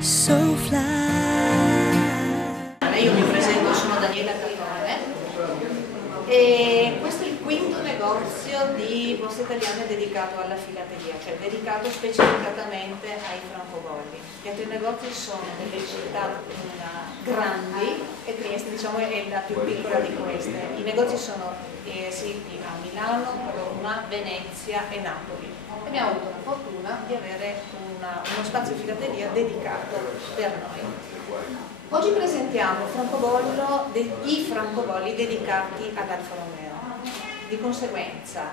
so fly. Io mi presento, sono Daniela Capone e questo è il quinto negozio di Poste Italiane dedicato alla filateria, cioè dedicato specificatamente ai francobolli. Gli altri negozi sono nelle città grandi e Trieste, diciamo, è la più piccola di queste. I negozi sono siti a Milano, Roma, Venezia e Napoli. Abbiamo avuto la fortuna di avere uno spazio filateria dedicato per noi. Oggi presentiamo i francobolli dedicati ad Alfa Romeo. Di conseguenza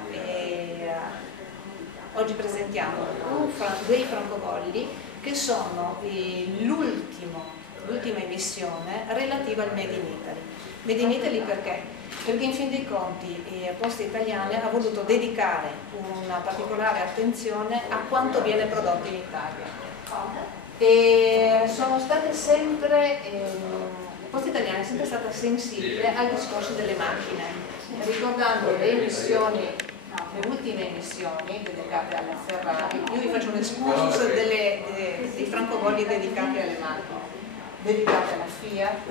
oggi presentiamo dei francobolli che sono l'ultima emissione relativa al Made in Italy. Made in Italy perché? Perché in fin dei conti Poste Italiane ha voluto dedicare una particolare attenzione a quanto viene prodotto in Italia. E sono state sempre, Poste Italiane è sempre stata sensibile al discorso delle macchine, ricordando le ultime emissioni dedicate alla Ferrari. Io vi faccio un excursus dei francobolli dedicati alle macchine, dedicate alla Fiat,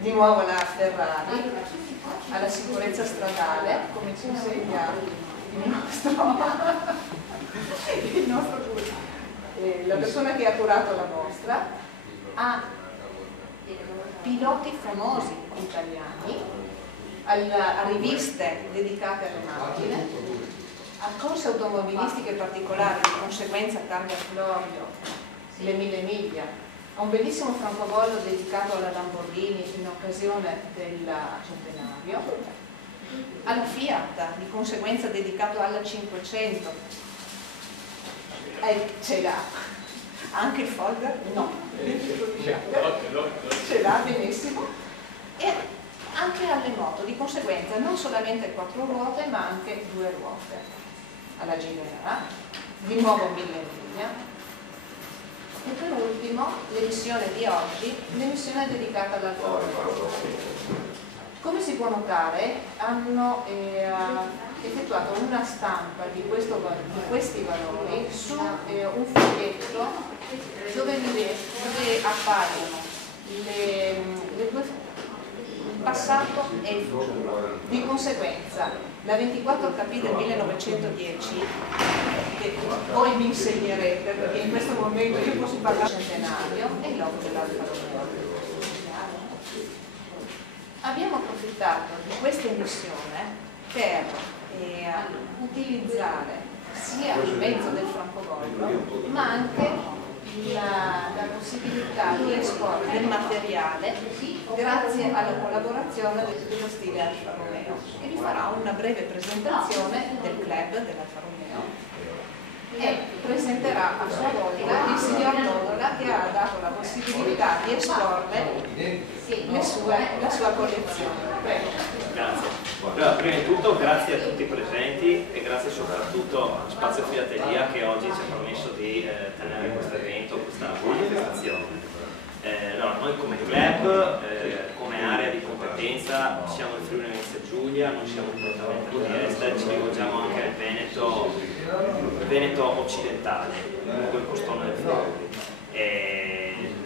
di nuovo alla Ferrari, alla sicurezza stradale, come ci insegna il nostro la persona che ha curato la mostra, a piloti famosi italiani, a riviste dedicate alle macchine, a corse automobilistiche particolari, di conseguenza Targa Florio, le 1000 miglia, a un bellissimo francobollo dedicato alla Lamborghini in occasione del centenario, alla Fiat, di conseguenza dedicato alla 500. Ce l'ha anche il folder? No, ce l'ha benissimo, e anche alle moto, di conseguenza non solamente 4 ruote ma anche 2 ruote, alla Gilera, di nuovo 1000 miglia, e per ultimo l'emissione di oggi, l'emissione dedicata all'Alfa Romeo. Come si può notare, hanno effettuato una stampa di questi valori su un foglietto dove appaiono il passato e il futuro. Di conseguenza la 24HP del 1910, che voi mi insegnerete perché in questo momento io posso parlare del centenario, è il logo dell'Alfa Romeo. Abbiamo approfittato di questa emissione per utilizzare sia il mezzo del francobollo ma anche la possibilità di esporre del materiale grazie alla collaborazione dello stile Alfa Romeo, che vi farà una breve presentazione del club dell'Alfa Romeo e presenterà a sua volta il signor Nodola, che ha dato la possibilità di esporre la sua collezione. Prego. Grazie. Allora, prima di tutto grazie a tutti i presenti e grazie soprattutto a Spazio Filateria che oggi ci ha permesso di tenere questo evento, questa manifestazione. Allora, noi come club, come area di competenza, siamo in Friuli Venezia Giulia, non siamo direttamente a Trieste, ci rivolgiamo anche al Veneto occidentale, comunque il costone del Friuli.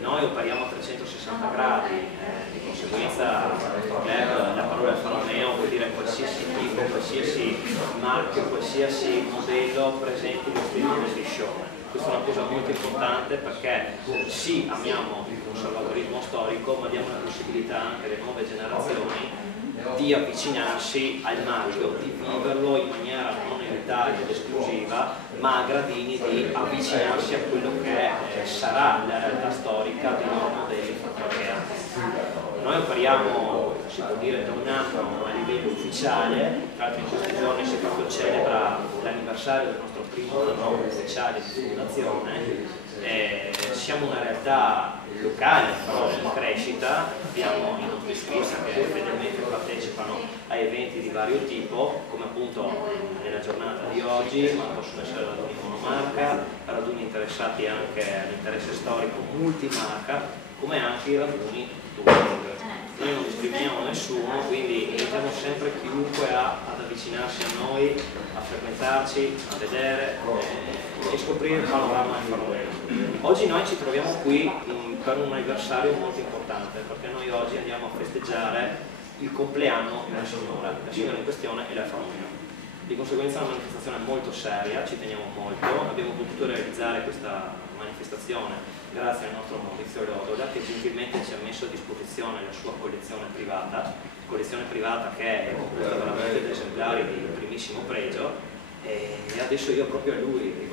Noi operiamo a 360 gradi, di conseguenza il nostro club, la parola Alfa Romeo vuol dire qualsiasi tipo, qualsiasi marchio, qualsiasi modello presenti lo stile del piscione. Questa è una cosa molto importante perché sì, amiamo il conservatorismo storico, ma diamo la possibilità anche alle nuove generazioni di avvicinarsi al marchio, di viverlo in maniera non elitaria ed esclusiva, ma a gradini di avvicinarsi a quello che sarà la realtà storica dei loro modelli fotografati. Noi operiamo, si può dire, da un anno a livello ufficiale, tra l'altro in questi giorni si proprio celebra l'anniversario del nostro primo anno ufficiale di fondazione. Siamo una realtà locale, però in crescita, abbiamo i nostri iscritti che fedelmente partecipano a eventi di vario tipo, come appunto nella giornata di oggi, ma possono essere raduni monomarca, raduni interessati anche all'interesse storico multimarca, come anche i raduni touring. Noi non discriminiamo nessuno, quindi invitiamo sempre chiunque ad avvicinarsi a noi, a frequentarci, a vedere e scoprire il panorama del Faro Meo. Oggi noi ci troviamo qui per un anniversario molto importante, perché noi oggi andiamo a festeggiare il compleanno della signora. La signora in questione è la Faro Meo. Di conseguenza è una manifestazione molto seria, ci teniamo molto. Abbiamo potuto realizzare questa manifestazione grazie al nostro Maurizio Lodola, che gentilmente ci ha messo a disposizione la sua collezione privata che è composta veramente da esemplari di primissimo pregio, e adesso io proprio a lui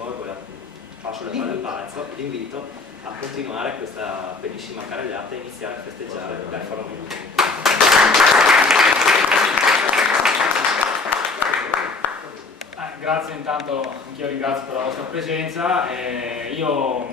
passo le palle al palazzo, l'invito a continuare questa bellissima carrellata e iniziare a festeggiare il Faro Meo. Grazie, intanto anch'io ringrazio per la vostra presenza. Io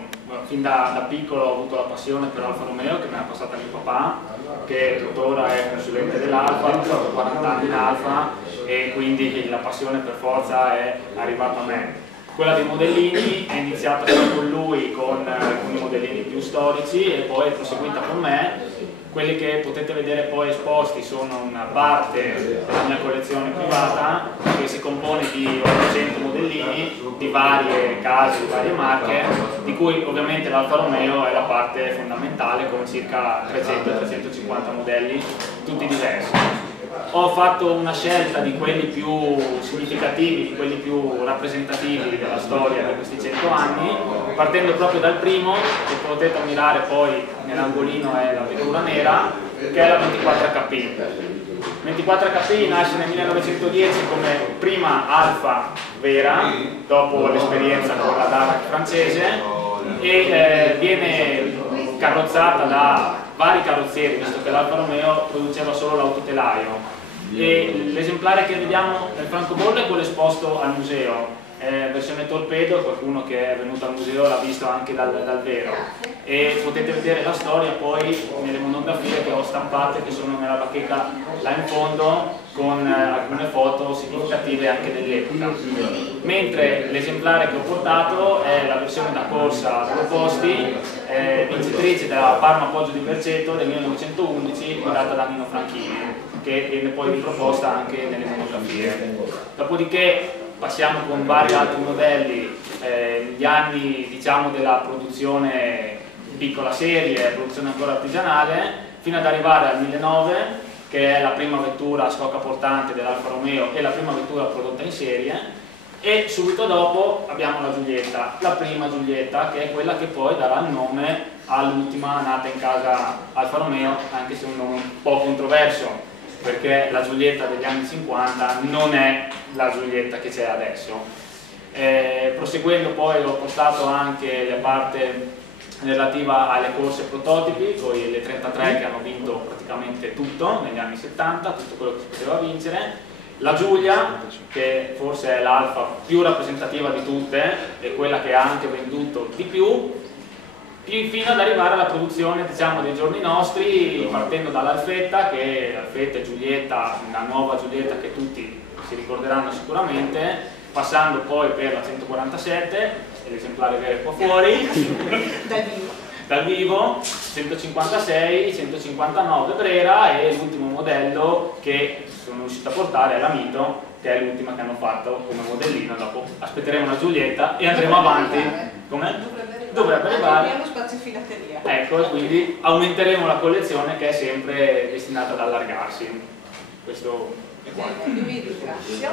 fin da piccolo ho avuto la passione per Alfa Romeo, che mi ha passata mio papà, che tuttora è consulente dell'Alfa, ha fatto 40 anni in Alfa, e quindi la passione per forza è arrivata a me. Quella dei modellini è iniziata con lui con alcuni modellini più storici e poi è proseguita con me. Quelli che potete vedere poi esposti sono una parte della mia collezione privata, che si compone di 800 modellini di varie case, di varie marche, di cui ovviamente l'Alfa Romeo è la parte fondamentale, con circa 300-350 modelli, tutti diversi. Ho fatto una scelta di quelli più significativi, di quelli più rappresentativi della storia di questi 100 anni, partendo proprio dal primo, che potete ammirare poi nell'angolino, è la vettura nera, che è la 24HP. 24HP nasce nel 1910 come prima Alfa vera, dopo l'esperienza con la Dark francese, e viene carrozzata da vari carrozzieri, visto che l'Alfa Romeo produceva solo l'autotelaio. E l'esemplare che vediamo nel francobollo è quello esposto al museo, versione torpedo, qualcuno che è venuto al museo l'ha visto anche dal vero, e potete vedere la storia poi nelle monografie che ho stampate, che sono nella bacheca là in fondo, con alcune foto significative anche dell'epoca. Mentre l'esemplare che ho portato è la versione da corsa a due posti, vincitrice della Parma Poggio di Bercetto del 1911, guidata da Nino Franchini, che viene poi riproposta anche nelle monografie. Dopodiché passiamo con vari altri modelli, gli anni, diciamo, della produzione piccola serie, produzione ancora artigianale, fino ad arrivare al 1009, che è la prima vettura a scocca portante dell'Alfa Romeo e la prima vettura prodotta in serie, e subito dopo abbiamo la Giulietta, la prima Giulietta, che è quella che poi darà il nome all'ultima nata in casa Alfa Romeo, anche se un nome un po' controverso, perché la Giulietta degli anni 50 non è la Giulietta che c'è adesso. Proseguendo poi ho portato anche la parte relativa alle corse prototipi, con le 33 che hanno vinto praticamente tutto negli anni 70, tutto quello che si poteva vincere. La Giulia, che forse è l'Alfa più rappresentativa di tutte e quella che ha anche venduto di più, fino ad arrivare alla produzione, diciamo, dei giorni nostri, partendo dall'Alfetta, che Alfetta e Giulietta, la nuova Giulietta che tutti si ricorderanno sicuramente, passando poi per la 147, l'esemplare vero è qua fuori, dal vivo, 156, 159 Brera, e l'ultimo modello che sono riuscito a portare è la Mito, che è l'ultima che hanno fatto come modellino. Dopo aspetteremo una Giulietta e andremo avanti. Come? Dovrebbe arrivare. Abbiamo spazio in filateria. Ecco, e quindi aumenteremo la collezione, che è sempre destinata ad allargarsi. Questo è quanto. Io vi ringrazio.